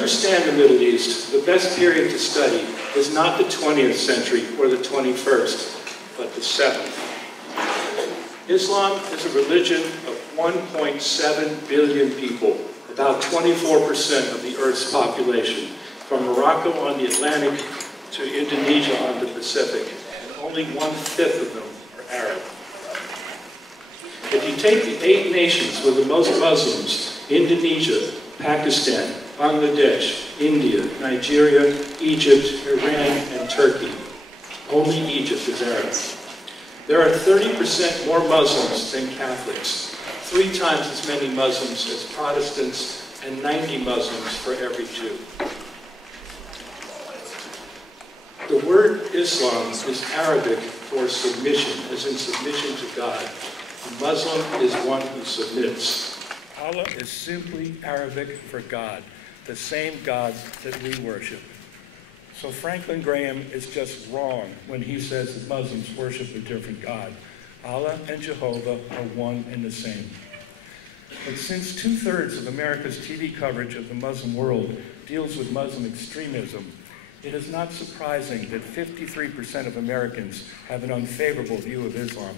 understand the Middle East, the best period to study is not the 20th century or the 21st, but the 7th. Islam is a religion of 1.7 billion people, about 24% of the Earth's population, from Morocco on the Atlantic to Indonesia on the Pacific, and only 1/5 of them are Arab. If you take the 8 nations with the most Muslims, Indonesia, Pakistan, Bangladesh, India, Nigeria, Egypt, Iran, and Turkey, only Egypt is Arab. There are 30% more Muslims than Catholics, 3 times as many Muslims as Protestants, and 90 Muslims for every Jew. The word Islam is Arabic for submission, as in submission to God. A Muslim is one who submits. Allah is simply Arabic for God, the same God that we worship. So Franklin Graham is just wrong when he says that Muslims worship a different God. Allah and Jehovah are one and the same. But since 2/3 of America's TV coverage of the Muslim world deals with Muslim extremism, it is not surprising that 53% of Americans have an unfavorable view of Islam.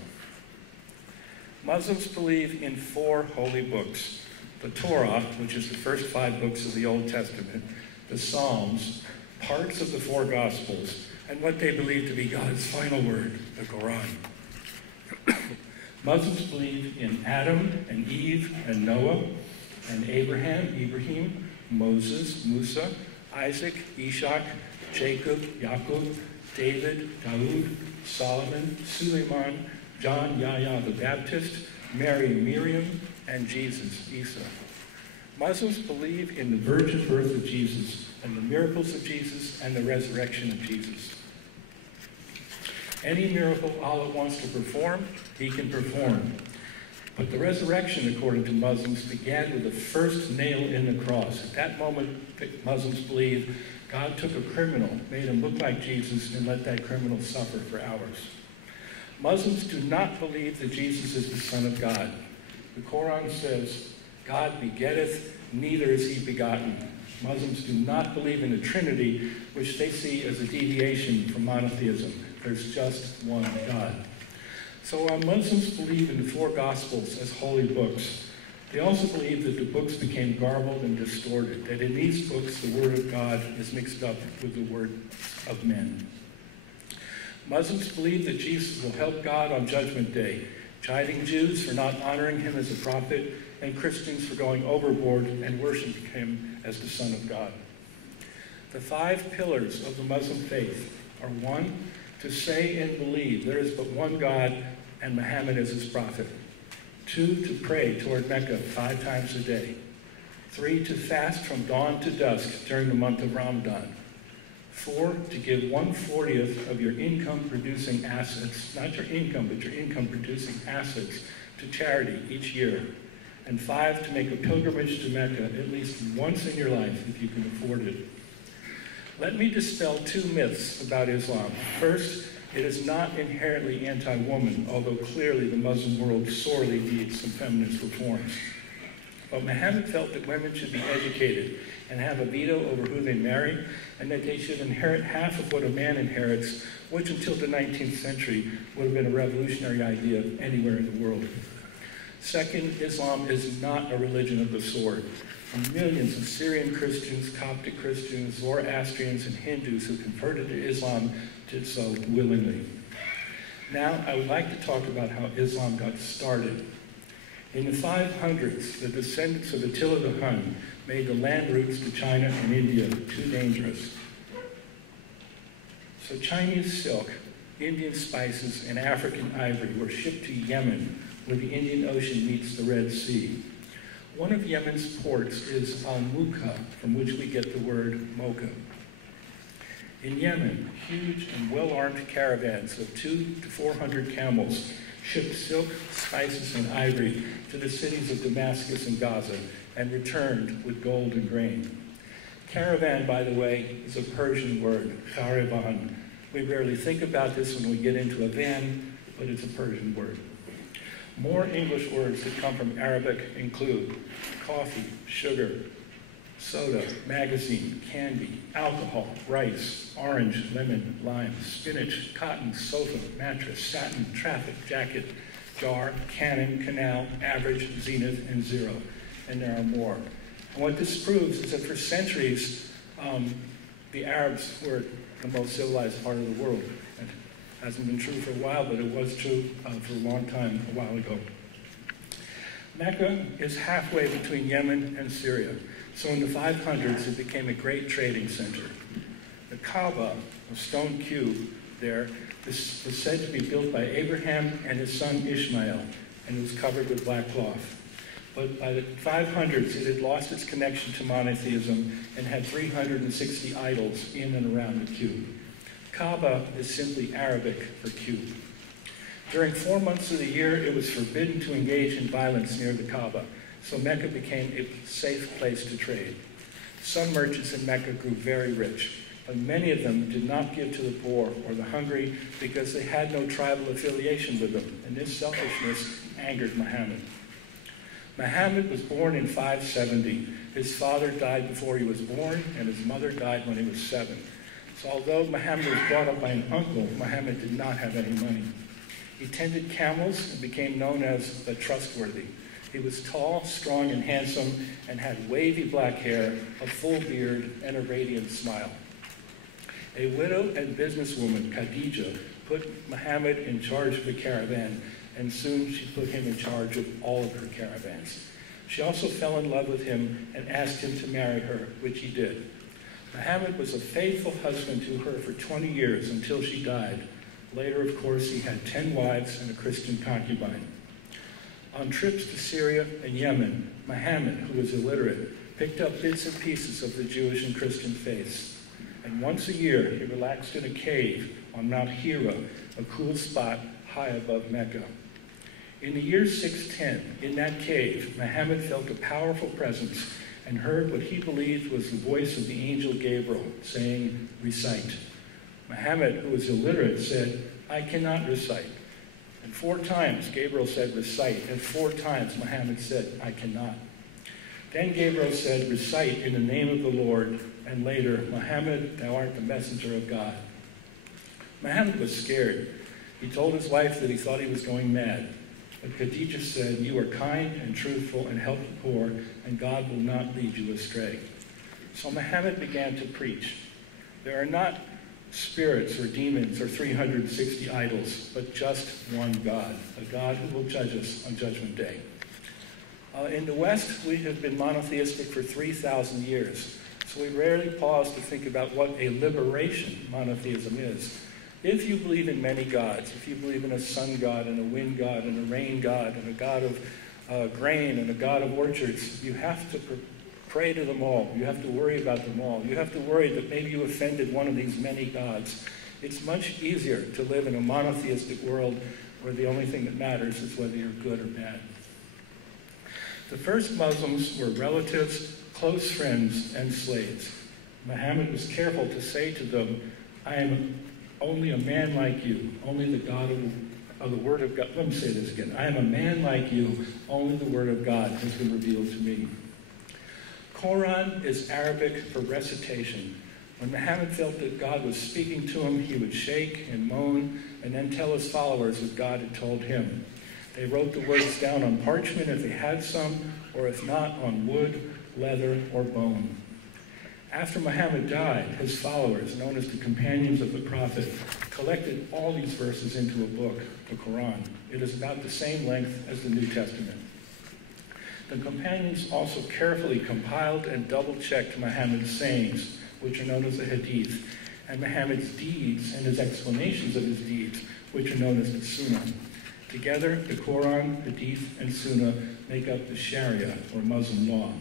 Muslims believe in 4 holy books: the Torah, which is the first 5 books of the Old Testament, the Psalms, parts of the 4 Gospels, and what they believe to be God's final word, the Quran. Muslims believe in Adam and Eve and Noah and Abraham, Ibrahim, Moses, Musa, Isaac, Ishak, Jacob, Yaakov, David, Daud, Solomon, Suleiman, John, Yahya the Baptist, Mary, Miriam, and Jesus, Isa. Muslims believe in the virgin birth of Jesus and the miracles of Jesus and the resurrection of Jesus. Any miracle Allah wants to perform, he can perform. But the resurrection, according to Muslims, began with the first nail in the cross. At that moment, Muslims believe God took a criminal, made him look like Jesus, and let that criminal suffer for hours. Muslims do not believe that Jesus is the Son of God. The Quran says, God begetteth, neither is he begotten. Muslims do not believe in the Trinity, which they see as a deviation from monotheism. There's just one God. So while Muslims believe in the 4 Gospels as holy books, they also believe that the books became garbled and distorted, that in these books the Word of God is mixed up with the word of men. Muslims believe that Jesus will help God on Judgment Day, chiding Jews for not honoring him as a prophet and Christians for going overboard and worshiping him as the Son of God. The 5 pillars of the Muslim faith are: 1, to say and believe there is but one God and Muhammad is his prophet. 2, to pray toward Mecca 5 times a day. 3, to fast from dawn to dusk during the month of Ramadan. 4, to give 1/40th of your income-producing assets, not your income, but your income-producing assets, to charity each year. And 5, to make a pilgrimage to Mecca at least once in your life if you can afford it. Let me dispel 2 myths about Islam. First, it is not inherently anti-woman, although clearly the Muslim world sorely needs some feminist reforms. But Muhammad felt that women should be educated and have a veto over who they marry, and that they should inherit half of what a man inherits, which until the 19th century would have been a revolutionary idea anywhere in the world. Second, Islam is not a religion of the sword. And millions of Syrian Christians, Coptic Christians, Zoroastrians, and Hindus who converted to Islam did so willingly. Now, I would like to talk about how Islam got started. In the 500s, the descendants of Attila the Hun made the land routes to China and India too dangerous. So Chinese silk, Indian spices, and African ivory were shipped to Yemen, where the Indian Ocean meets the Red Sea. One of Yemen's ports is Al-Muka, from which we get the word mocha. In Yemen, huge and well-armed caravans of 200 to 400 camels shipped silk, spices, and ivory to the cities of Damascus and Gaza and returned with gold and grain. Caravan, by the way, is a Persian word, caravan. We rarely think about this when we get into a van, but it's a Persian word. More English words that come from Arabic include coffee, sugar, soda, magazine, candy, alcohol, rice, orange, lemon, lime, spinach, cotton, sofa, mattress, satin, traffic, jacket, jar, cannon, canal, average, zenith, and zero. And there are more. And what this proves is that for centuries, the Arabs were the most civilized part of the world. It hasn't been true for a while, but it was true for a long time, a while ago. Mecca is halfway between Yemen and Syria. So in the 500s, it became a great trading center. The Kaaba, a stone cube there, was said to be built by Abraham and his son Ishmael, and it was covered with black cloth. But by the 500s, it had lost its connection to monotheism and had 360 idols in and around the cube. Kaaba is simply Arabic for cube. During 4 months of the year, it was forbidden to engage in violence near the Kaaba, so Mecca became a safe place to trade. Some merchants in Mecca grew very rich, but many of them did not give to the poor or the hungry because they had no tribal affiliation with them, and this selfishness angered Muhammad. Muhammad was born in 570. His father died before he was born, and his mother died when he was 7. So although Muhammad was brought up by an uncle, Muhammad did not have any money. He tended camels and became known as the Trustworthy. He was tall, strong, and handsome, and had wavy black hair, a full beard, and a radiant smile. A widow and businesswoman, Khadija, put Muhammad in charge of the caravan, and soon she put him in charge of all of her caravans. She also fell in love with him and asked him to marry her, which he did. Muhammad was a faithful husband to her for 20 years until she died. Later, of course, he had 10 wives and a Christian concubine. On trips to Syria and Yemen, Muhammad, who was illiterate, picked up bits and pieces of the Jewish and Christian faiths. And once a year, he relaxed in a cave on Mount Hira, a cool spot high above Mecca. In the year 610, in that cave, Muhammad felt a powerful presence and heard what he believed was the voice of the angel Gabriel saying, "Recite." Muhammad, who was illiterate, said, "I cannot recite." And 4 times Gabriel said, "Recite," and 4 times Muhammad said, "I cannot." Then Gabriel said, "Recite in the name of the Lord," and later, "Muhammad, thou art the messenger of God." Muhammad was scared. He told his wife that he thought he was going mad. But Khadija said, "You are kind and truthful and help the poor, and God will not lead you astray." So Muhammad began to preach. There are not spirits or demons or 360 idols, but just one God, a God who will judge us on Judgment Day. In the West, we have been monotheistic for 3,000 years, so we rarely pause to think about what a liberation monotheism is. If you believe in many gods, if you believe in a sun god and a wind god and a rain god and a god of grain and a god of orchards, you have to pray to them all. You have to worry about them all. You have to worry that maybe you offended one of these many gods. It's much easier to live in a monotheistic world where the only thing that matters is whether you're good or bad. The first Muslims were relatives, close friends, and slaves. Muhammad was careful to say to them, "I am only a man like you, only the God of the Word of God." Let me say this again. "I am a man like you, only the Word of God has been revealed to me." Quran is Arabic for recitation. When Muhammad felt that God was speaking to him, he would shake and moan and then tell his followers what God had told him. They wrote the words down on parchment if they had some, or if not, on wood, leather, or bone. After Muhammad died, his followers, known as the companions of the Prophet, collected all these verses into a book, the Quran. It is about the same length as the New Testament. The companions also carefully compiled and double-checked Muhammad's sayings, which are known as the Hadith, and Muhammad's deeds and his explanations of his deeds, which are known as the Sunnah. Together, the Quran, Hadith, and Sunnah make up the Sharia, or Muslim law.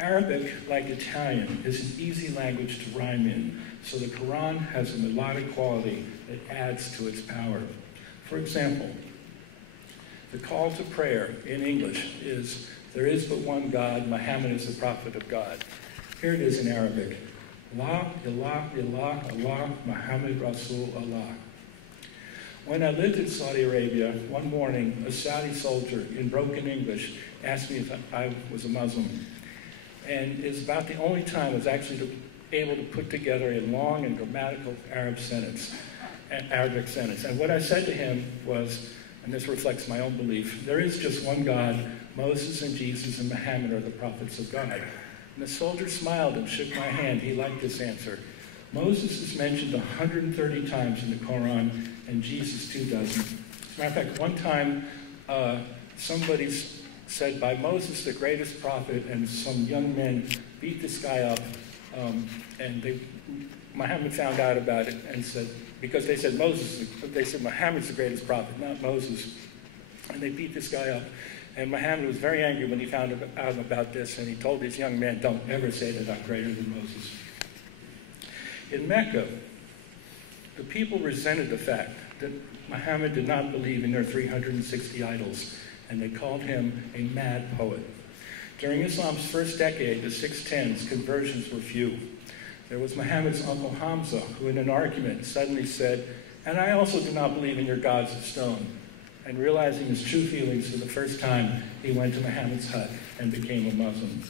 Arabic, like Italian, is an easy language to rhyme in, so the Quran has a melodic quality that adds to its power. For example, the call to prayer in English is, "There is but one God, Muhammad is the prophet of God." Here it is in Arabic, "La ilaha illallah, Allah, Muhammad Rasul Allah." When I lived in Saudi Arabia, one morning, a Saudi soldier in broken English asked me if I was a Muslim. and is about the only time I was actually able to put together a long and grammatical Arabic sentence. And what I said to him was, and this reflects my own belief, there is just one God. Moses and Jesus and Muhammad are the prophets of God. And the soldier smiled and shook my hand. He liked this answer. Moses is mentioned 130 times in the Quran, and Jesus 2 dozen. As a matter of fact, one time somebody said, by Moses, the greatest prophet, and some young men beat this guy up, and Muhammad found out about it and said, because they said Muhammad's the greatest prophet, not Moses. And they beat this guy up. And Muhammad was very angry when he found out about this, and he told these young men, don't ever say that I'm greater than Moses. In Mecca, the people resented the fact that Muhammad did not believe in their 360 idols, and they called him a mad poet. During Islam's first decade, the 610s, conversions were few. There was Muhammad's uncle Hamza, who in an argument suddenly said, and I also do not believe in your gods of stone. And realizing his true feelings for the first time, he went to Muhammad's hut and became a Muslim.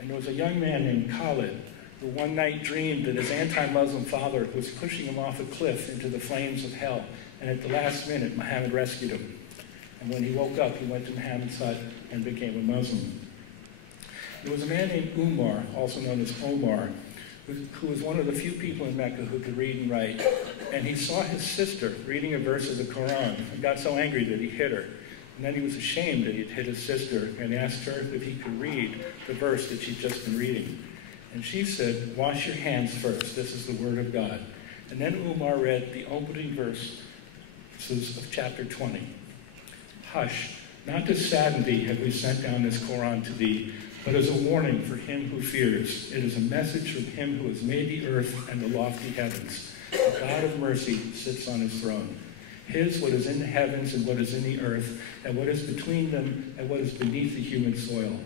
And there was a young man named Khalid, who one night dreamed that his anti-Muslim father was pushing him off a cliff into the flames of hell, and at the last minute, Muhammad rescued him. And when he woke up, he went to Muhammad's hut and became a Muslim. There was a man named Umar, also known as Omar, who was one of the few people in Mecca who could read and write. And he saw his sister reading a verse of the Quran and got so angry that he hit her. And then he was ashamed that he'd hit his sister and asked her if he could read the verse that she'd just been reading. And she said, wash your hands first. This is the word of God. And then Umar read the opening verse of chapter 20. Hush, not to sadden thee have we sent down this Quran to thee, but as a warning for him who fears. It is a message from him who has made the earth and the lofty heavens. The God of mercy sits on his throne. His what is in the heavens and what is in the earth, and what is between them and what is beneath the human soil.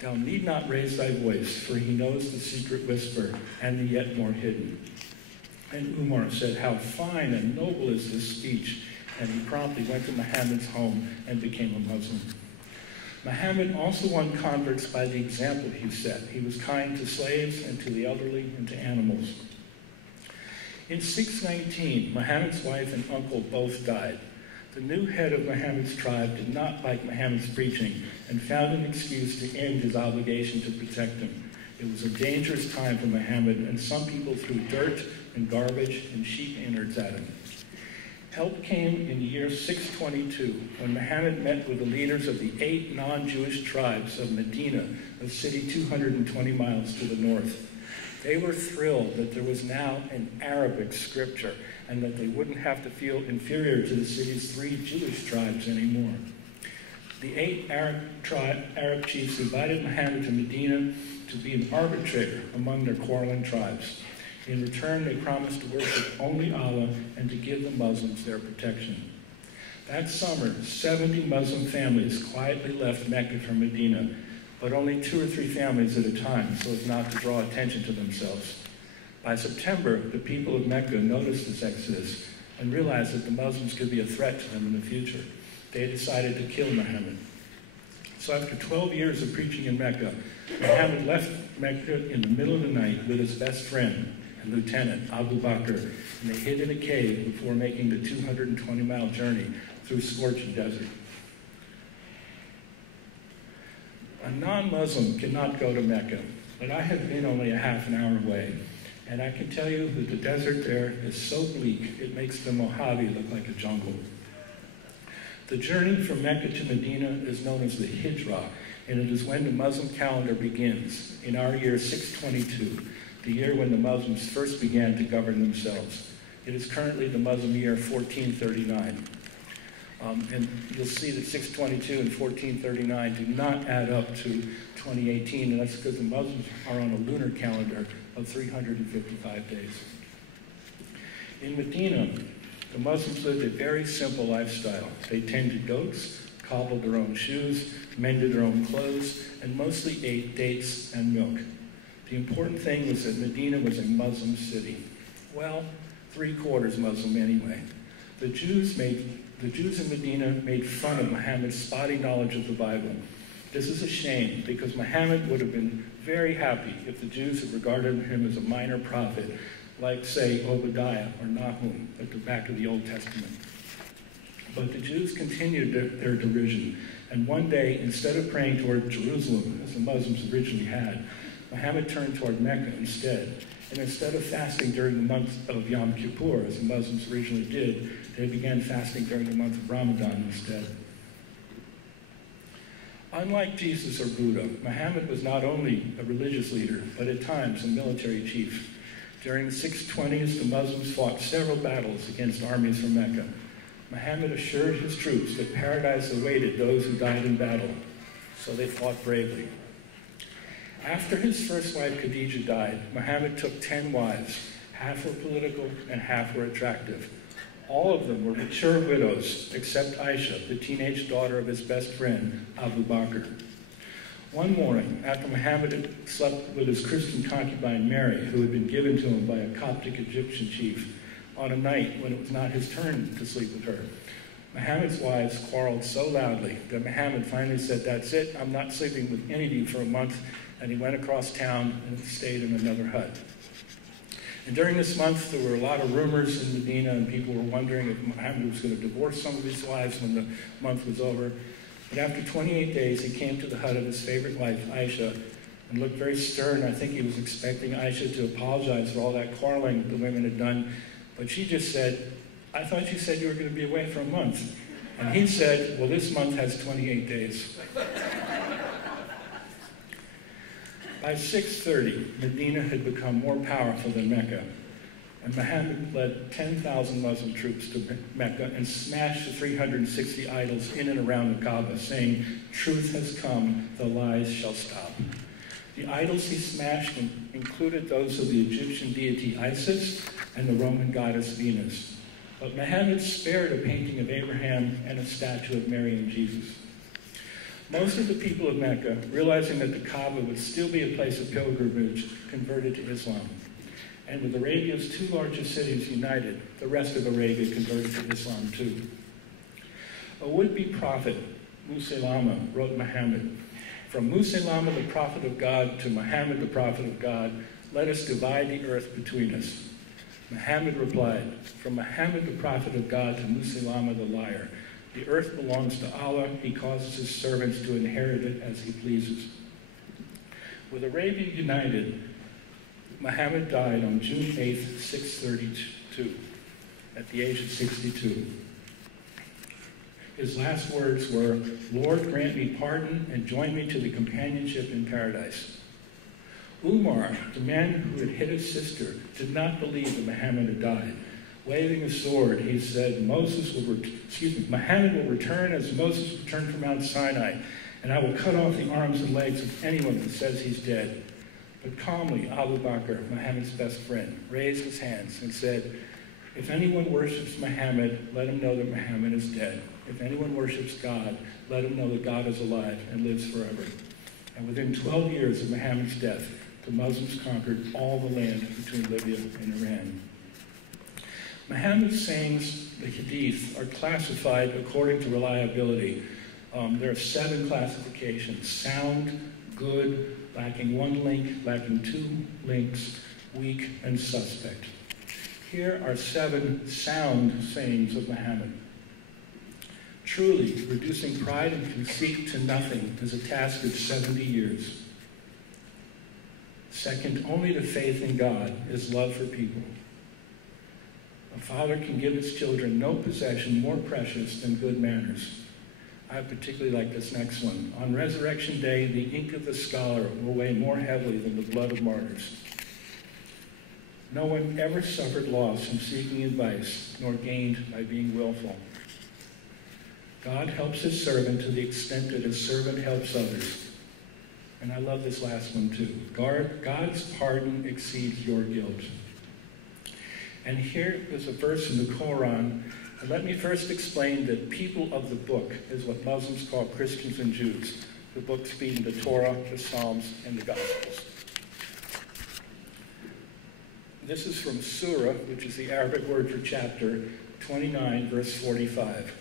Thou need not raise thy voice, for he knows the secret whisper and the yet more hidden. And Umar said, how fine and noble is this speech. And he promptly went to Muhammad's home and became a Muslim. Muhammad also won converts by the example he set. He was kind to slaves and to the elderly and to animals. In 619, Muhammad's wife and uncle both died. The new head of Muhammad's tribe did not like Muhammad's preaching and found an excuse to end his obligation to protect him. It was a dangerous time for Muhammad, and some people threw dirt and garbage and sheep innards at him. Help came in the year 622 when Muhammad met with the leaders of the 8 non-Jewish tribes of Medina, a city 220 miles to the north. They were thrilled that there was now an Arabic scripture and that they wouldn't have to feel inferior to the city's 3 Jewish tribes anymore. The 8 Arab chiefs invited Muhammad to Medina to be an arbitrator among their quarreling tribes. In return, they promised to worship only Allah and to give the Muslims their protection. That summer, 70 Muslim families quietly left Mecca for Medina, but only 2 or 3 families at a time, so as not to draw attention to themselves. By September, the people of Mecca noticed this exodus and realized that the Muslims could be a threat to them in the future. They decided to kill Muhammad. So after 12 years of preaching in Mecca, Muhammad left Mecca in the middle of the night with his best friend and lieutenant, Abu Bakr, and they hid in a cave before making the 220-mile journey through scorching desert. A non-Muslim cannot go to Mecca, but I have been only a half an hour away, and I can tell you that the desert there is so bleak it makes the Mojave look like a jungle. The journey from Mecca to Medina is known as the Hijrah, and it is when the Muslim calendar begins, in our year 622, the year when the Muslims first began to govern themselves. It is currently the Muslim year 1439. And you'll see that 622 and 1439 do not add up to 2018, and that's because the Muslims are on a lunar calendar of 355 days. In Medina, the Muslims lived a very simple lifestyle. They tended goats, cobbled their own shoes, mended their own clothes, and mostly ate dates and milk. The important thing was that Medina was a Muslim city. Well, 3/4 Muslim anyway. The Jews in Medina made fun of Muhammad's spotty knowledge of the Bible. This is a shame, because Muhammad would have been very happy if the Jews had regarded him as a minor prophet, like, say, Obadiah or Nahum at the back of the Old Testament. But the Jews continued their derision, and one day, instead of praying toward Jerusalem, as the Muslims originally had, Muhammad turned toward Mecca instead. And instead of fasting during the month of Yom Kippur, as the Muslims originally did, they began fasting during the month of Ramadan instead. Unlike Jesus or Buddha, Muhammad was not only a religious leader, but at times a military chief. During the 620s, the Muslims fought several battles against armies from Mecca. Muhammad assured his troops that paradise awaited those who died in battle, so they fought bravely. After his first wife Khadijah died, Muhammad took 10 wives. Half were political and half were attractive. All of them were mature widows, except Aisha, the teenage daughter of his best friend, Abu Bakr. One morning, after Muhammad had slept with his Christian concubine Mary, who had been given to him by a Coptic Egyptian chief, on a night when it was not his turn to sleep with her, Muhammad's wives quarreled so loudly that Muhammad finally said, "That's it, I'm not sleeping with any of you for a month," and he went across town and stayed in another hut. And during this month, there were a lot of rumors in Medina, and people were wondering if Muhammad was going to divorce some of his wives when the month was over. But after 28 days, he came to the hut of his favorite wife, Aisha, and looked very stern. I think he was expecting Aisha to apologize for all that quarreling the women had done. But she just said, "I thought you said you were going to be away for a month." And he said, "Well, this month has 28 days. By 630, Medina had become more powerful than Mecca, and Muhammad led 10,000 Muslim troops to Mecca and smashed the 360 idols in and around the Kaaba, saying, "Truth has come, the lies shall stop." The idols he smashed included those of the Egyptian deity Isis and the Roman goddess Venus. But Muhammad spared a painting of Abraham and a statue of Mary and Jesus. Most of the people of Mecca, realizing that the Kaaba would still be a place of pilgrimage, converted to Islam. And with Arabia's two largest cities united, the rest of Arabia converted to Islam too. A would-be prophet, Musaylama, wrote Muhammad, "From Musaylama, the prophet of God, to Muhammad, the prophet of God, let us divide the earth between us." Muhammad replied, "From Muhammad, the prophet of God, to Musaylama, the liar. The earth belongs to Allah. He causes his servants to inherit it as he pleases." With Arabia united, Muhammad died on June 8th, 632, at the age of 62. His last words were, "Lord, grant me pardon and join me to the companionship in paradise." Umar, the man who had hit his sister, did not believe that Muhammad had died. Waving a sword, he said, "Muhammad will return as Moses returned from Mount Sinai, and I will cut off the arms and legs of anyone who says he's dead." But calmly, Abu Bakr, Muhammad's best friend, raised his hands and said, "If anyone worships Muhammad, let him know that Muhammad is dead. If anyone worships God, let him know that God is alive and lives forever." And within 12 years of Muhammad's death, the Muslims conquered all the land between Libya and Iran. Muhammad's sayings, the hadith, are classified according to reliability. There are 7 classifications: sound, good, lacking 1 link, lacking 2 links, weak, and suspect. Here are 7 sound sayings of Muhammad. "Truly, reducing pride and conceit to nothing is a task of 70 years. Second only to faith in God is love for people. A father can give his children no possession more precious than good manners." I particularly like this next one. "On Resurrection Day, the ink of the scholar will weigh more heavily than the blood of martyrs. No one ever suffered loss from seeking advice, nor gained by being willful. God helps his servant to the extent that his servant helps others." And I love this last one too. "God's pardon exceeds your guilt." And here is a verse in the Quran. And let me first explain that people of the book is what Muslims call Christians and Jews. The books being the Torah, the Psalms, and the Gospels. This is from Surah, which is the Arabic word for chapter 29, verse 45.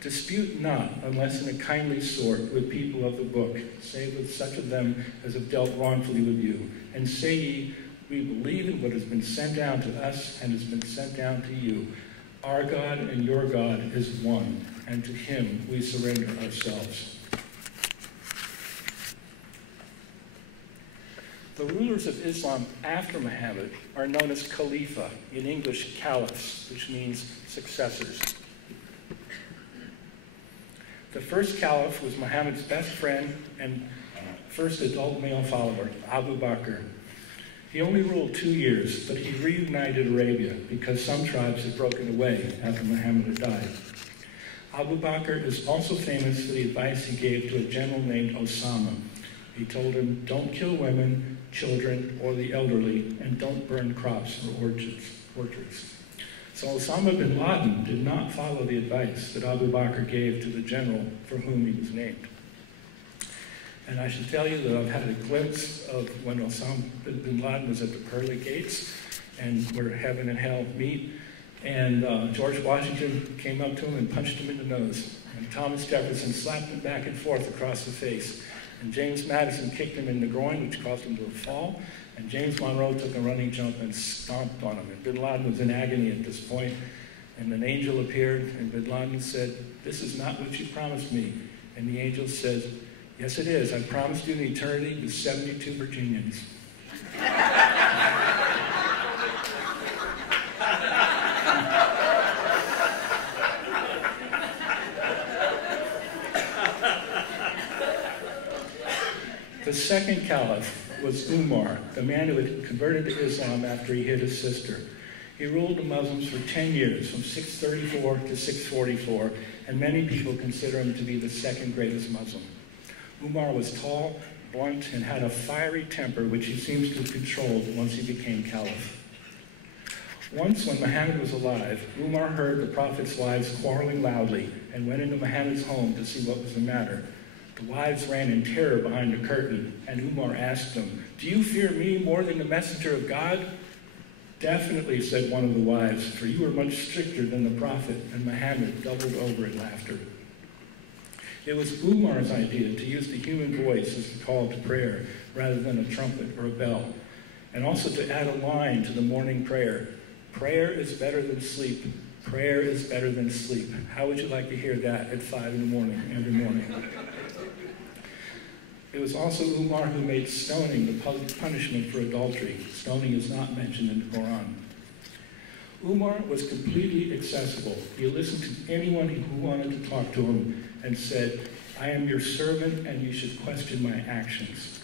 Dispute not, unless in a kindly sort, with people of the book, save with such of them as have dealt wrongfully with you. And say ye, we believe in what has been sent down to us and has been sent down to you. Our God and your God is one, and to him we surrender ourselves. The rulers of Islam after Muhammad are known as Khalifa, in English caliphs, which means successors. The first caliph was Muhammad's best friend and first adult male follower, Abu Bakr. He only ruled 2 years, but he reunited Arabia because some tribes had broken away after Muhammad had died. Abu Bakr is also famous for the advice he gave to a general named Osama. He told him, don't kill women, children, or the elderly, and don't burn crops or orchards. So Osama bin Laden did not follow the advice that Abu Bakr gave to the general for whom he was named. And I should tell you that I've had a glimpse of when Osama bin Laden was at the pearly gates and where heaven and hell meet. And George Washington came up to him and punched him in the nose. And Thomas Jefferson slapped him back and forth across the face. And James Madison kicked him in the groin, which caused him to fall. And James Monroe took a running jump and stomped on him. And bin Laden was in agony at this point. And an angel appeared, and bin Laden said, this is not what you promised me. And the angel said, yes, it is. I promised you an eternity with 72 Virginians. The second caliph was Umar, the man who had converted to Islam after he hid his sister. He ruled the Muslims for 10 years, from 634 to 644, and many people consider him to be the second greatest Muslim. Umar was tall, blunt, and had a fiery temper which he seems to have controlled once he became caliph. Once, when Muhammad was alive, Umar heard the Prophet's wives quarreling loudly and went into Muhammad's home to see what was the matter. The wives ran in terror behind the curtain, and Umar asked them, do you fear me more than the messenger of God? Definitely, said one of the wives, for you are much stricter than the Prophet, and Muhammad doubled over in laughter. It was Umar's idea to use the human voice as a call to prayer rather than a trumpet or a bell, and also to add a line to the morning prayer. Prayer is better than sleep. Prayer is better than sleep. How would you like to hear that at 5 in the morning, every morning? It was also Umar who made stoning the public punishment for adultery. Stoning is not mentioned in the Quran. Umar was completely accessible. He listened to anyone who wanted to talk to him and said, I am your servant and you should question my actions.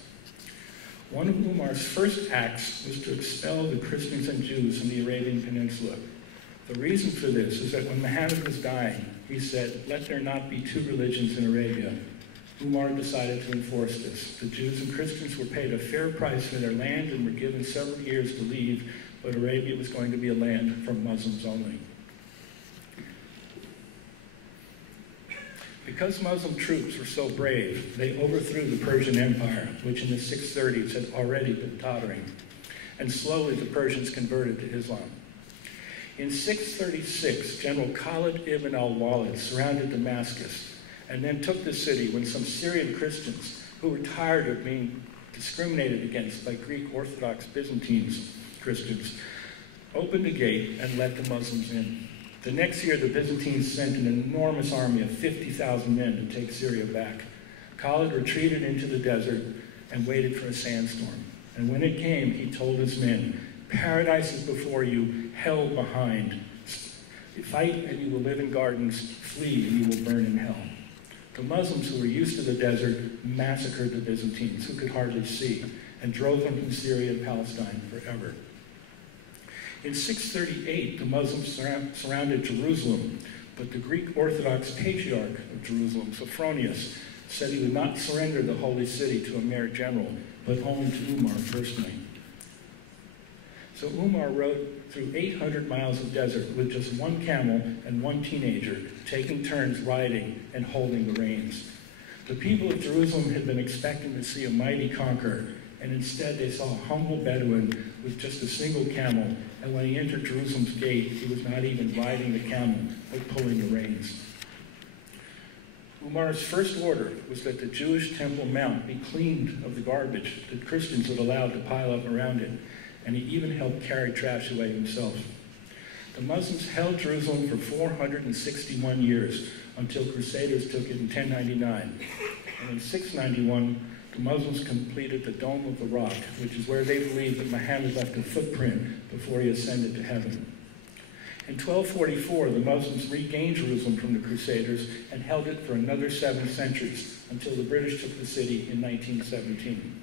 One of Umar's first acts was to expel the Christians and Jews from the Arabian Peninsula. The reason for this is that when Muhammad was dying, he said, let there not be two religions in Arabia. Umar decided to enforce this. The Jews and Christians were paid a fair price for their land and were given several years to leave, but Arabia was going to be a land for Muslims only. Because Muslim troops were so brave, they overthrew the Persian Empire, which in the 630s had already been tottering, and slowly the Persians converted to Islam. In 636, General Khalid ibn al-Walid surrounded Damascus and then took the city when some Syrian Christians, who were tired of being discriminated against by Greek Orthodox Byzantine Christians, opened the gate and let the Muslims in. The next year, the Byzantines sent an enormous army of 50,000 men to take Syria back. Khalid retreated into the desert and waited for a sandstorm. And when it came, he told his men, paradise is before you, hell behind. Fight and you will live in gardens, flee and you will burn in hell. The Muslims who were used to the desert massacred the Byzantines, who could hardly see, and drove them from Syria and Palestine forever. In 638, the Muslims surrounded Jerusalem, but the Greek Orthodox Patriarch of Jerusalem, Sophronius, said he would not surrender the holy city to a mere general, but only to Umar personally. So Umar rode through 800 miles of desert with just one camel and one teenager, taking turns riding and holding the reins. The people of Jerusalem had been expecting to see a mighty conqueror, and instead they saw a humble Bedouin with just a single camel, and when he entered Jerusalem's gate, he was not even riding the camel, but pulling the reins. Umar's first order was that the Jewish Temple Mount be cleaned of the garbage that Christians had allowed to pile up around it, and he even helped carry trash away himself. The Muslims held Jerusalem for 461 years until Crusaders took it in 1099. And in 691, the Muslims completed the Dome of the Rock, which is where they believe that Muhammad left a footprint before he ascended to heaven. In 1244, the Muslims regained Jerusalem from the Crusaders and held it for another 7 centuries until the British took the city in 1917.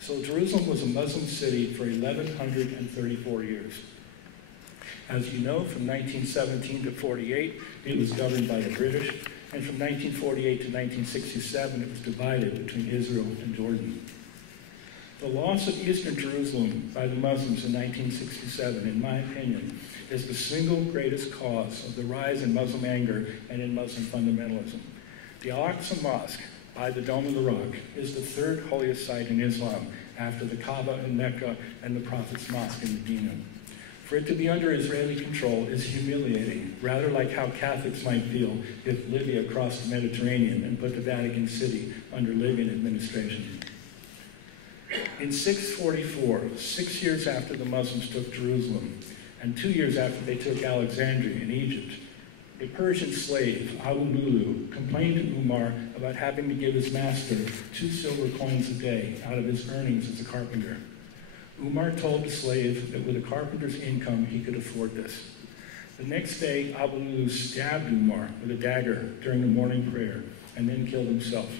So Jerusalem was a Muslim city for 1,134 years. As you know, from 1917 to 48, it was governed by the British, and from 1948 to 1967, it was divided between Israel and Jordan. The loss of Eastern Jerusalem by the Muslims in 1967, in my opinion, is the single greatest cause of the rise in Muslim anger and in Muslim fundamentalism. The Al-Aqsa Mosque, by the Dome of the Rock, is the third holiest site in Islam after the Kaaba in Mecca and the Prophet's Mosque in Medina. For it to be under Israeli control is humiliating, rather like how Catholics might feel if Libya crossed the Mediterranean and put the Vatican City under Libyan administration. In 644, 6 years after the Muslims took Jerusalem, and 2 years after they took Alexandria in Egypt, a Persian slave, Abu Lulu, complained to Umar about having to give his master 2 silver coins a day out of his earnings as a carpenter. Umar told the slave that with a carpenter's income, he could afford this. The next day, Abu Lulu stabbed Umar with a dagger during the morning prayer and then killed himself.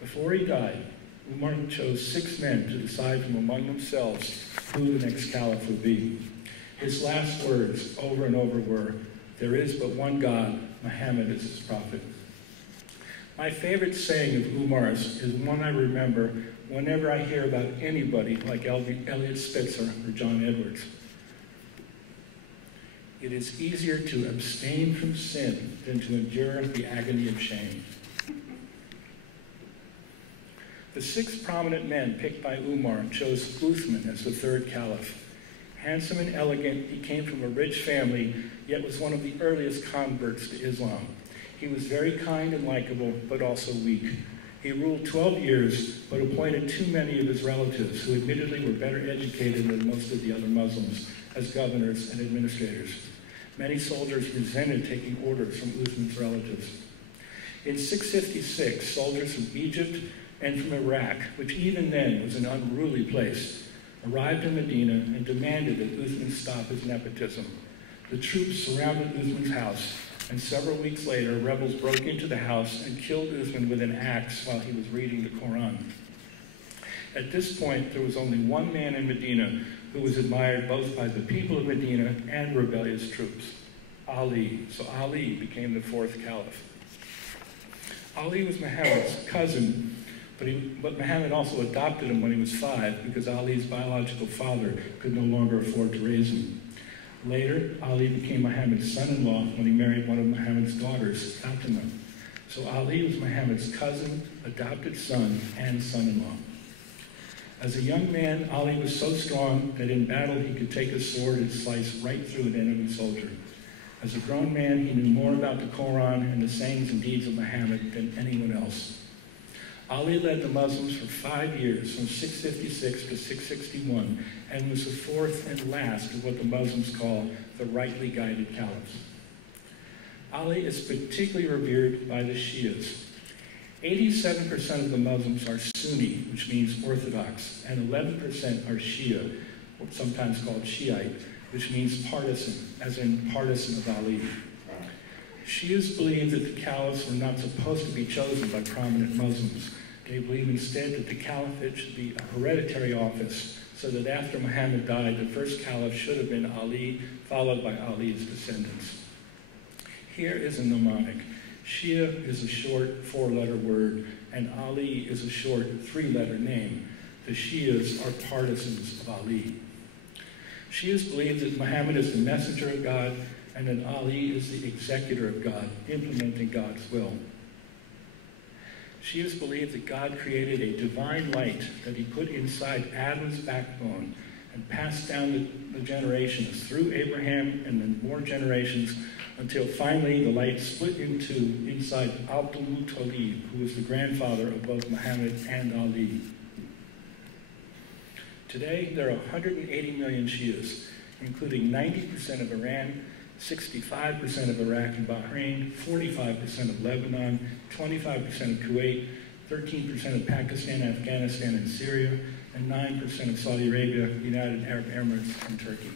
Before he died, Umar chose 6 men to decide from among themselves who the next caliph would be. His last words over and over were, "There is but one God, Muhammad is his prophet." My favorite saying of Umar's is one I remember whenever I hear about anybody like Eliot Spitzer or John Edwards. It is easier to abstain from sin than to endure the agony of shame. The 6 prominent men picked by Umar chose Uthman as the 3rd caliph. Handsome and elegant, he came from a rich family, yet was one of the earliest converts to Islam. He was very kind and likable, but also weak. He ruled 12 years, but appointed too many of his relatives, who admittedly were better educated than most of the other Muslims, as governors and administrators. Many soldiers resented taking orders from Uthman's relatives. In 656, soldiers from Egypt and from Iraq, which even then was an unruly place, arrived in Medina and demanded that Uthman stop his nepotism. The troops surrounded Uthman's house, and several weeks later, rebels broke into the house and killed Uthman with an axe while he was reading the Quran. At this point, there was only one man in Medina who was admired both by the people of Medina and rebellious troops, Ali. So Ali became the 4th caliph. Ali was Muhammad's cousin, but Muhammad also adopted him when he was 5 because Ali's biological father could no longer afford to raise him. Later, Ali became Muhammad's son-in-law when he married one of Muhammad's daughters, Fatima. So Ali was Muhammad's cousin, adopted son, and son-in-law. As a young man, Ali was so strong that in battle he could take a sword and slice right through an enemy soldier. As a grown man, he knew more about the Quran and the sayings and deeds of Muhammad than anyone else. Ali led the Muslims for 5 years, from 656 to 661, and was the 4th and last of what the Muslims call the rightly guided caliphs. Ali is particularly revered by the Shias. 87% of the Muslims are Sunni, which means Orthodox, and 11% are Shia, or sometimes called Shiite, which means partisan, as in partisan of Ali. Shias believe that the caliphs were not supposed to be chosen by prominent Muslims. They believe instead that the caliphate should be a hereditary office, so that after Muhammad died, the first caliph should have been Ali, followed by Ali's descendants. Here is a mnemonic. Shia is a short 4-letter word, and Ali is a short 3-letter name. The Shias are partisans of Ali. Shias believe that Muhammad is the messenger of God, and that Ali is the executor of God, implementing God's will. Shias believe that God created a divine light that he put inside Adam's backbone, and passed down the generations through Abraham and then more generations until finally the light split inside Abdul Muttalib, who was the grandfather of both Muhammad and Ali. Today, there are 180 million Shias, including 90% of Iran, 65% of Iraq and Bahrain, 45% of Lebanon, 25% of Kuwait, 13% of Pakistan, Afghanistan, and Syria, and 9% of Saudi Arabia, United Arab Emirates, and Turkey.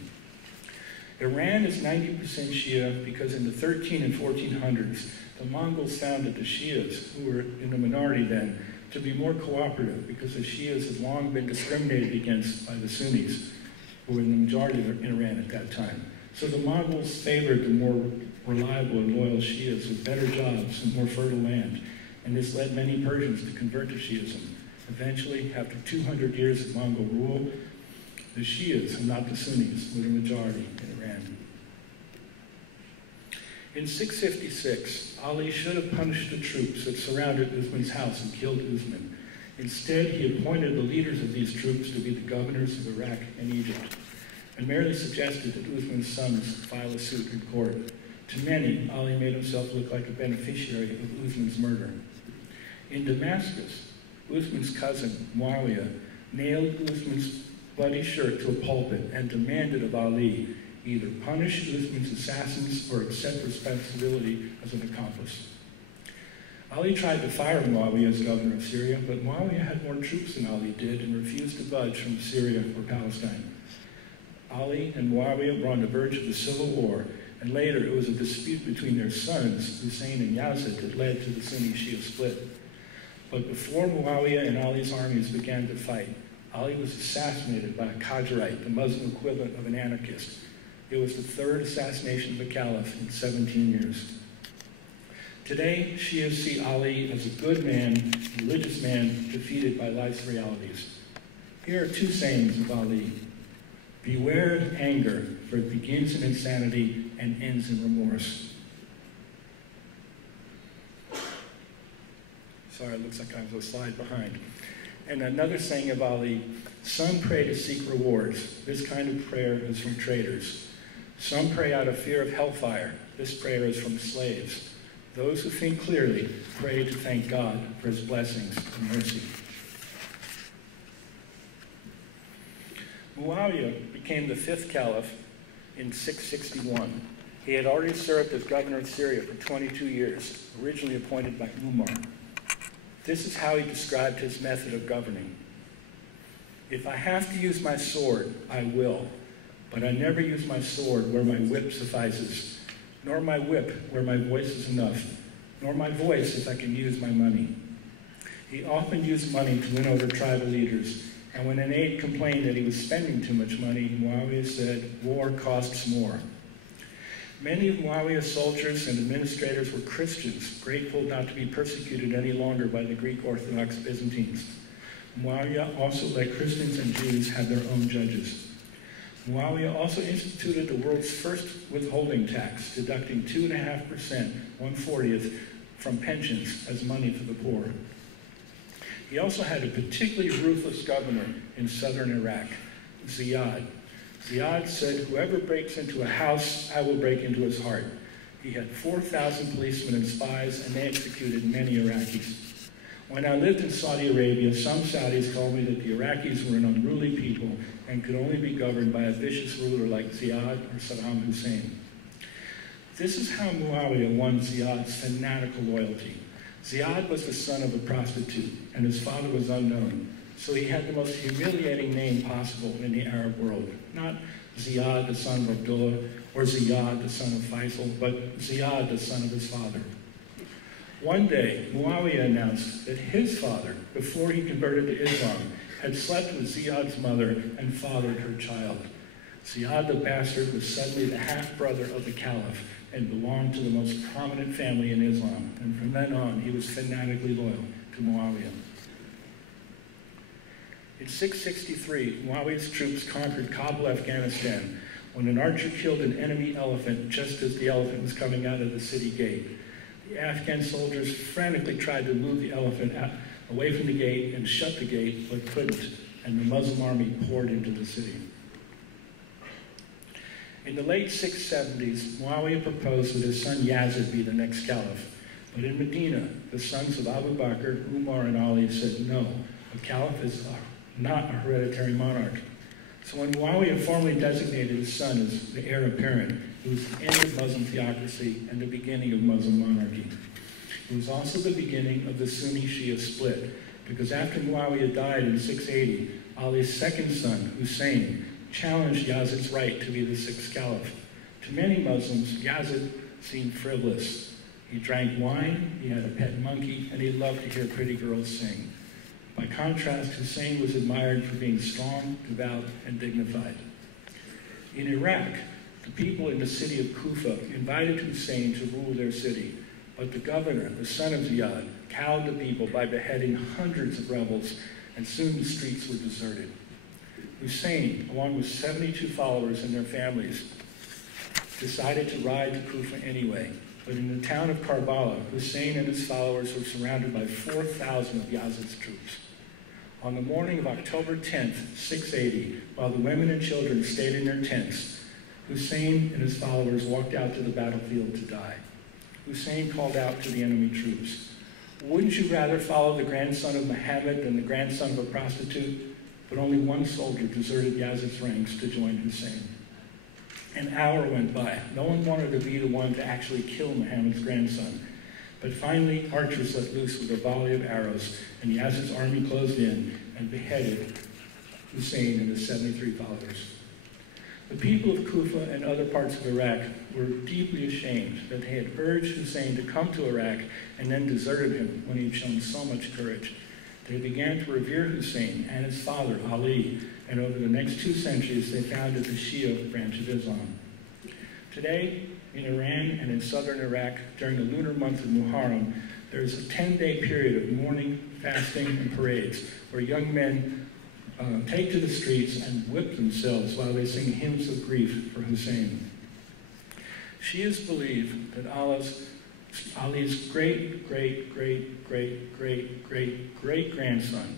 Iran is 90% Shia because in the 13 and 1400s, the Mongols found that the Shias, who were in the minority then, to be more cooperative because the Shias had long been discriminated against by the Sunnis, who were in the majority in Iran at that time. So the Mongols favored the more reliable and loyal Shias with better jobs and more fertile land, and this led many Persians to convert to Shiism. Eventually, after 200 years of Mongol rule, the Shias, and not the Sunnis, were the majority in Iran. In 656, Ali should have punished the troops that surrounded Uthman's house and killed Uthman. Instead, he appointed the leaders of these troops to be the governors of Iraq and Egypt, and merely suggested that Uthman's sons file a suit in court. To many, Ali made himself look like a beneficiary of Uthman's murder. In Damascus, Uthman's cousin, Muawiyah, nailed Uthman's bloody shirt to a pulpit and demanded of Ali either punish Uthman's assassins or accept responsibility as an accomplice. Ali tried to fire Muawiyah as governor of Syria, but Muawiyah had more troops than Ali did and refused to budge from Syria or Palestine. Ali and Muawiyah were on the verge of the civil war, and later it was a dispute between their sons, Hussein and Yazid, that led to the Sunni-Shia split. But before Muawiyah and Ali's armies began to fight, Ali was assassinated by a Qajarite, the Muslim equivalent of an anarchist. It was the third assassination of a caliph in 17 years. Today, Shias see Ali as a good man, religious man, defeated by life's realities. Here are two sayings of Ali. Beware of anger, for it begins in insanity and ends in remorse. Sorry, it looks like I was a slide behind. And another saying of Ali, some pray to seek rewards. This kind of prayer is from traitors. Some pray out of fear of hellfire. This prayer is from slaves. Those who think clearly pray to thank God for his blessings and mercy. Muawiyah became the fifth caliph in 661. He had already served as governor of Syria for 22 years, originally appointed by Umar. This is how he described his method of governing. If I have to use my sword, I will, but I never use my sword where my whip suffices, nor my whip where my voice is enough, nor my voice if I can use my money. He often used money to win over tribal leaders, and when an aide complained that he was spending too much money, Muawiyah said, war costs more. Many of Muawiyah's soldiers and administrators were Christians, grateful not to be persecuted any longer by the Greek Orthodox Byzantines. Muawiyah also let Christians and Jews have their own judges. Muawiyah also instituted the world's first withholding tax, deducting 2.5%, 1/40th, from pensions as money for the poor. He also had a particularly ruthless governor in southern Iraq, Ziyad. Ziyad said, whoever breaks into a house, I will break into his heart. He had 4,000 policemen and spies, and they executed many Iraqis. When I lived in Saudi Arabia, some Saudis told me that the Iraqis were an unruly people and could only be governed by a vicious ruler like Ziyad or Saddam Hussein. This is how Muawiyah won Ziyad's fanatical loyalty. Ziyad was the son of a prostitute, and his father was unknown. So he had the most humiliating name possible in the Arab world. Not Ziyad, the son of Abdullah, or Ziyad, the son of Faisal, but Ziyad, the son of his father. One day, Muawiyah announced that his father, before he converted to Islam, had slept with Ziyad's mother and fathered her child. Ziyad the bastard was suddenly the half-brother of the caliph and belonged to the most prominent family in Islam. And from then on, he was fanatically loyal to Muawiyah. In 663, Muawiyah's troops conquered Kabul, Afghanistan, when an archer killed an enemy elephant just as the elephant was coming out of the city gate. The Afghan soldiers frantically tried to move the elephant away from the gate and shut the gate, but couldn't, and the Muslim army poured into the city. In the late 670s, Muawiyah proposed that his son Yazid be the next caliph. But in Medina, the sons of Abu Bakr, Umar, and Ali said no, a caliph is not a hereditary monarch. So when Muawiyah formally designated his son as the heir apparent, it was the end of Muslim theocracy and the beginning of Muslim monarchy. It was also the beginning of the Sunni-Shia split, because after Muawiyah died in 680, Ali's second son, Hussein, challenged Yazid's right to be the sixth caliph. To many Muslims, Yazid seemed frivolous. He drank wine, he had a pet monkey, and he loved to hear pretty girls sing. By contrast, Hussein was admired for being strong, devout, and dignified. In Iraq, the people in the city of Kufa invited Hussein to rule their city, but the governor, the son of Ziyad, cowed the people by beheading hundreds of rebels, and soon the streets were deserted. Hussein, along with 72 followers and their families, decided to ride to Kufa anyway. But in the town of Karbala, Hussein and his followers were surrounded by 4,000 of Yazid's troops. On the morning of October 10th, 680, while the women and children stayed in their tents, Hussein and his followers walked out to the battlefield to die. Hussein called out to the enemy troops, "Wouldn't you rather follow the grandson of Muhammad than the grandson of a prostitute?" But only one soldier deserted Yazid's ranks to join Hussein. An hour went by. No one wanted to be the one to actually kill Muhammad's grandson. But finally, archers let loose with a volley of arrows, and Yazid's army closed in and beheaded Hussein and his 73 followers. The people of Kufa and other parts of Iraq were deeply ashamed that they had urged Hussein to come to Iraq and then deserted him when he had shown so much courage. They began to revere Hussein and his father, Ali, and over the next 2 centuries, they founded the Shia branch of Islam. Today, in Iran and in southern Iraq, during the lunar month of Muharram, there is a 10-day period of mourning, fasting, and parades where young men take to the streets and whip themselves while they sing hymns of grief for Hussein. Shias believe that Ali's great-great-great-great-great-great-grandson,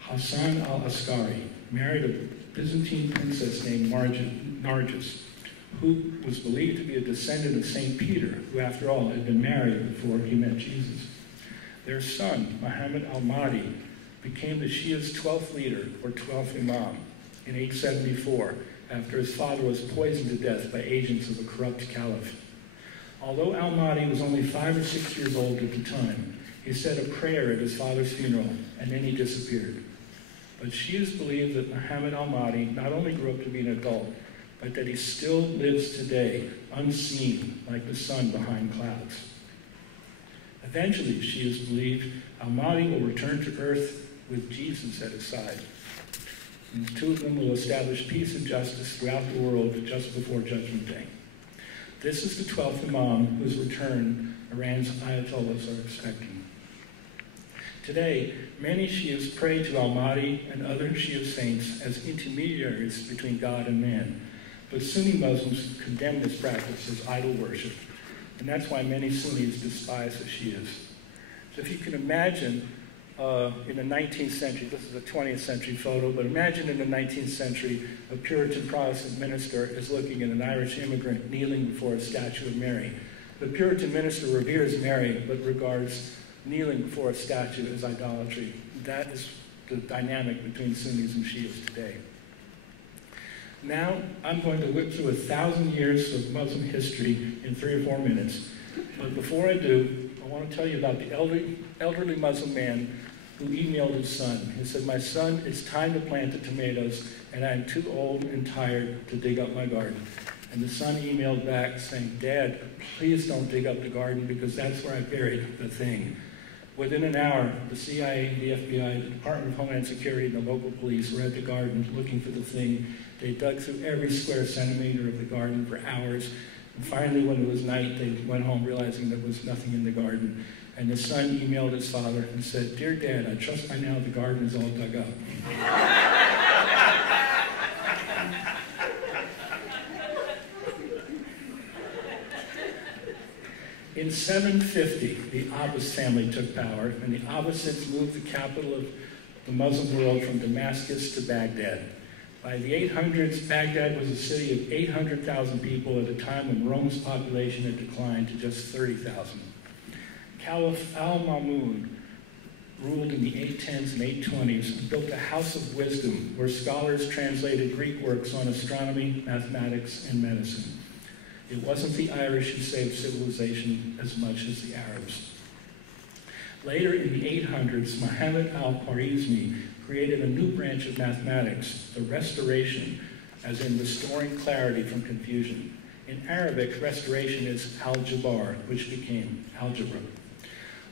Hassan al-Askari, married a Byzantine princess named Nargis, who was believed to be a descendant of St. Peter, who, after all, had been married before he met Jesus. Their son, Muhammad al-Mahdi, became the Shia's 12th leader, or 12th Imam, in 874, after his father was poisoned to death by agents of a corrupt caliph. Although al-Mahdi was only 5 or 6 years old at the time, he said a prayer at his father's funeral, and then he disappeared. But Shias believe that Muhammad al-Mahdi not only grew up to be an adult, but that he still lives today, unseen, like the sun behind clouds. Eventually, Shias believe al-Mahdi will return to earth with Jesus at his side. And the two of them will establish peace and justice throughout the world just before Judgment Day. This is the 12th Imam whose return Iran's Ayatollahs are expecting. Today, many Shias pray to al-Mahdi and other Shia saints as intermediaries between God and man. But Sunni Muslims condemn this practice as idol worship. And that's why many Sunnis despise the Shias. So if you can imagine in the 19th century, this is a 20th century photo, but imagine in the 19th century, a Puritan Protestant minister is looking at an Irish immigrant kneeling before a statue of Mary. The Puritan minister reveres Mary, but regards kneeling before a statue as idolatry. That is the dynamic between Sunnis and Shias today. Now, I'm going to whip through 1,000 years of Muslim history in 3 or 4 minutes. But before I do, I want to tell you about the elderly Muslim man who emailed his son. He said, "My son, it's time to plant the tomatoes, and I'm too old and tired to dig up my garden." And the son emailed back saying, "Dad, please don't dig up the garden because that's where I buried the thing." Within an hour, the CIA, the FBI, the Department of Homeland Security, and the local police were at the garden looking for the thing. They dug through every square centimeter of the garden for hours. And finally, when it was night, they went home realizing there was nothing in the garden. And the son emailed his father and said, "Dear Dad, I trust by now the garden is all dug up." In 750, the Abbas family took power, and the Abbasids moved the capital of the Muslim world from Damascus to Baghdad. By the 800s, Baghdad was a city of 800,000 people at a time when Rome's population had declined to just 30,000. Caliph al-Ma'mun ruled in the 810s and 820s and built a house of wisdom where scholars translated Greek works on astronomy, mathematics, and medicine. It wasn't the Irish who saved civilization as much as the Arabs. Later in the 800s, Muhammad al-Khwarizmi created a new branch of mathematics, the restoration, as in restoring clarity from confusion. In Arabic, restoration is al-Jabbar, which became algebra.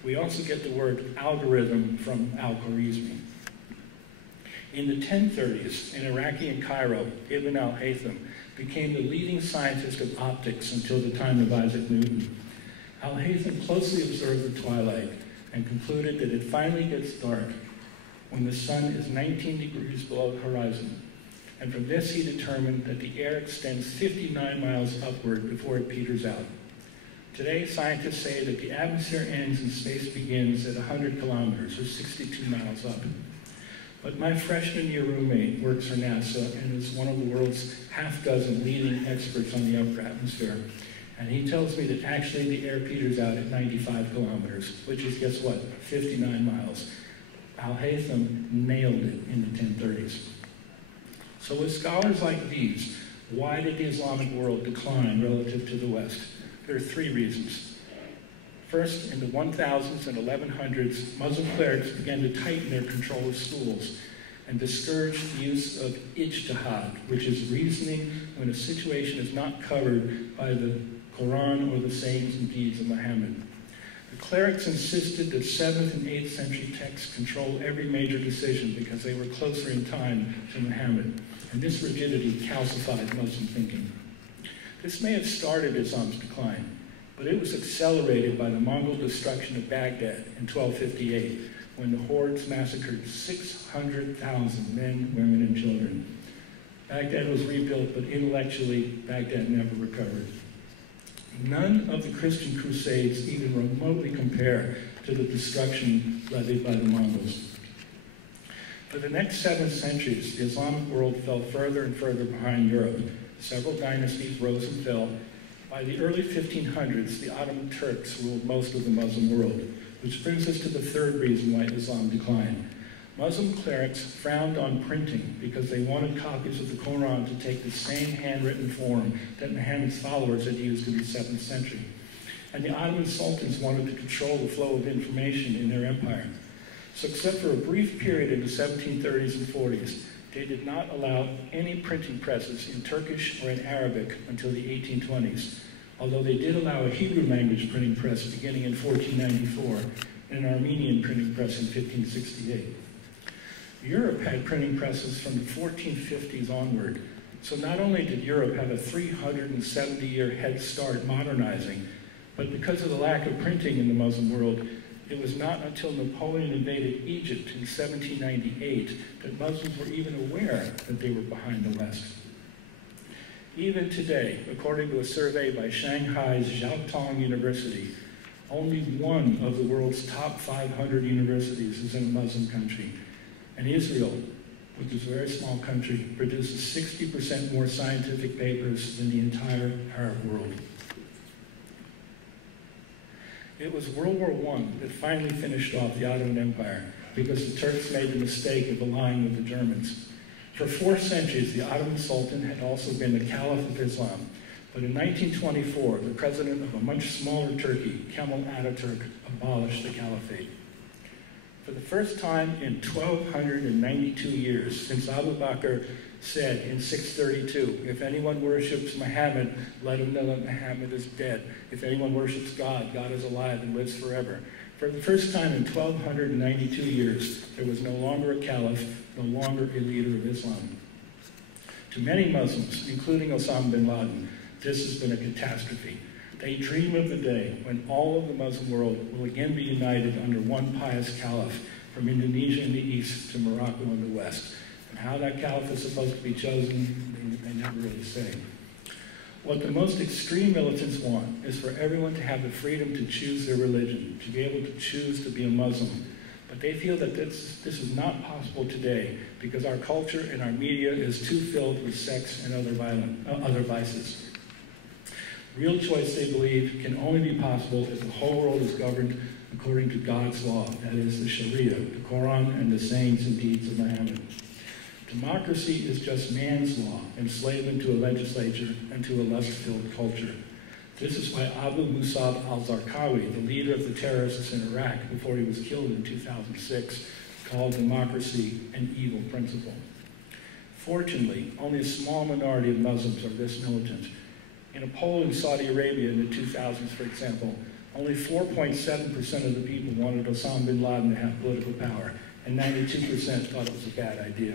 We also get the word algorithm from al-Khwarizmi. In the 1030s, in Iraqi and Cairo, Ibn al-Haytham became the leading scientist of optics until the time of Isaac Newton. Al-Haytham closely observed the twilight and concluded that it finally gets dark when the sun is 19 degrees below the horizon. And from this he determined that the air extends 59 miles upward before it peters out. Today, scientists say that the atmosphere ends and space begins at 100 kilometers, or 62 miles up. But my freshman year roommate works for NASA and is one of the world's half-dozen leading experts on the upper atmosphere. And he tells me that actually the air peters out at 95 kilometers, which is, guess what, 59 miles. Al-Haytham nailed it in the 1030s. So with scholars like these, why did the Islamic world decline relative to the West? There are three reasons. First, in the 1000s and 1100s, Muslim clerics began to tighten their control of schools and discourage the use of ijtihad, which is reasoning when a situation is not covered by the Quran or the sayings and deeds of Muhammad. The clerics insisted that 7th and 8th century texts control every major decision because they were closer in time to Muhammad, and this rigidity calcified Muslim thinking. This may have started Islam's decline, but it was accelerated by the Mongol destruction of Baghdad in 1258, when the hordes massacred 600,000 men, women, and children. Baghdad was rebuilt, but intellectually, Baghdad never recovered. None of the Christian crusades even remotely compare to the destruction levied by the Mongols. For the next 7 centuries, the Islamic world fell further and further behind Europe. Several dynasties rose and fell. By the early 1500s, the Ottoman Turks ruled most of the Muslim world, which brings us to the third reason why Islam declined. Muslim clerics frowned on printing because they wanted copies of the Quran to take the same handwritten form that Muhammad's followers had used in the 7th century. And the Ottoman sultans wanted to control the flow of information in their empire. So except for a brief period in the 1730s and 40s, they did not allow any printing presses in Turkish or in Arabic until the 1820s, although they did allow a Hebrew language printing press beginning in 1494 and an Armenian printing press in 1568. Europe had printing presses from the 1450s onward, so not only did Europe have a 370-year head start modernizing, but because of the lack of printing in the Muslim world, it was not until Napoleon invaded Egypt in 1798 that Muslims were even aware that they were behind the West. Even today, according to a survey by Shanghai's Jiaotong University, only one of the world's top 500 universities is in a Muslim country. And Israel, which is a very small country, produces 60% more scientific papers than the entire Arab world. It was World War I that finally finished off the Ottoman Empire because the Turks made the mistake of allying with the Germans. For 4 centuries, the Ottoman Sultan had also been the Caliph of Islam. But in 1924, the president of a much smaller Turkey, Kemal Ataturk, abolished the caliphate. For the first time in 1,292 years, since Abu Bakr said in 632, if anyone worships Muhammad, let him know that Muhammad is dead. If anyone worships God, God is alive and lives forever. For the first time in 1,292 years, there was no longer a caliph, no longer a leader of Islam. To many Muslims, including Osama bin Laden, this has been a catastrophe. They dream of the day when all of the Muslim world will again be united under one pious caliph, from Indonesia in the east to Morocco in the west. And how that caliph is supposed to be chosen, they never really say. What the most extreme militants want is for everyone to have the freedom to choose their religion, to be able to choose to be a Muslim. But they feel that this is not possible today because our culture and our media is too filled with sex and other vices. Real choice, they believe, can only be possible if the whole world is governed according to God's law, that is, the Sharia, the Quran, and the sayings and deeds of Muhammad. Democracy is just man's law, enslavement to a legislature and to a lust-filled culture. This is why Abu Musab al-Zarqawi, the leader of the terrorists in Iraq before he was killed in 2006, called democracy an evil principle. Fortunately, only a small minority of Muslims are this militant. In a poll in Saudi Arabia in the 2000s, for example, only 4.7% of the people wanted Osama bin Laden to have political power, and 92% thought it was a bad idea.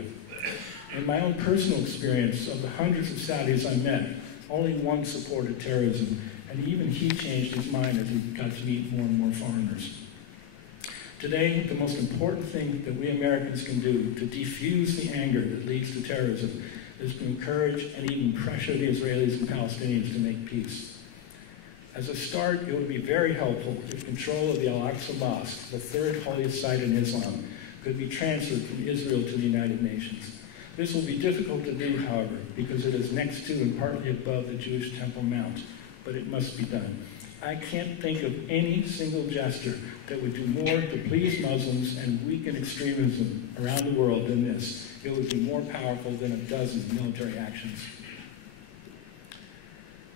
In my own personal experience, of the hundreds of Saudis I met, only one supported terrorism, and even he changed his mind as he got to meet more and more foreigners. Today, the most important thing that we Americans can do to defuse the anger that leads to terrorism is to encourage and even pressure the Israelis and Palestinians to make peace. As a start, it would be very helpful if control of the Al-Aqsa Mosque, the third holiest site in Islam, could be transferred from Israel to the United Nations. This will be difficult to do, however, because it is next to and partly above the Jewish Temple Mount, but it must be done. I can't think of any single gesture that would do more to please Muslims and weaken extremism around the world than this. It would be more powerful than a dozen military actions.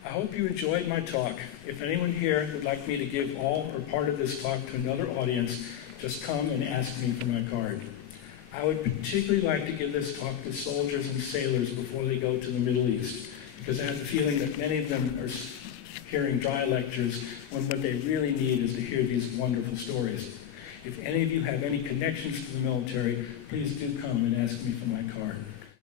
I hope you enjoyed my talk. If anyone here would like me to give all or part of this talk to another audience, just come and ask me for my card. I would particularly like to give this talk to soldiers and sailors before they go to the Middle East, because I have the feeling that many of them are hearing dry lectures when what they really need is to hear these wonderful stories. If any of you have any connections to the military, please do come and ask me for my card.